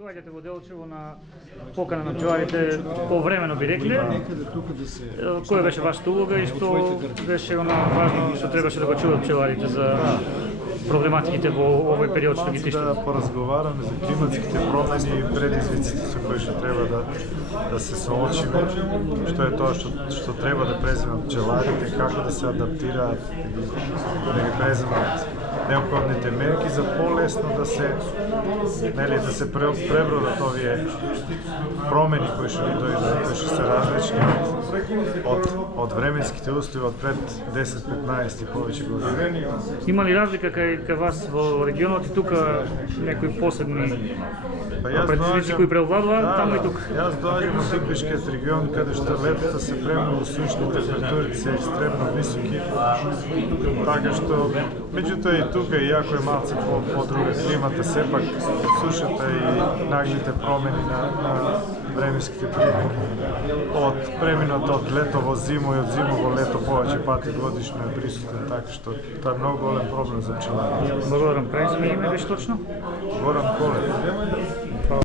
Доаѓате во Делчево на покана на пчеларите повремено би рекле. Која беше вашата улога и што беше важно што требаше да го чуат пчеларите за проблематиките во овој период што ги тиштат? Да поразговараме за климатските промени и предизвиците со кои што треба да се соочиме, што е тоа што треба да преземат пчеларите, како да се адаптираат, да ги преземат неопходните мерки за полесно да се пребродат овие промени кои што ни дојдат, кои што се различни од временските услови од пред 10-15 и повеќе години. Има ли разлика кај вас во регионот и тука некои посебни предизвици кои преовладуваат таму и тука? Јас доаѓам од Ипишкиот регион каде што летото се премногу сушни, температурите се екстремно високи, така што меѓутоа и тука иако е малце по-друга климата, сепак сушата и наглите промени на временските прилики од преминот од лето во зиму и од зиму во лето повеќе пати годишно е присутен, така што тоа е многу голем проблем за пчеларите. Благодарам, презиме и име беше точно? Горан Колев.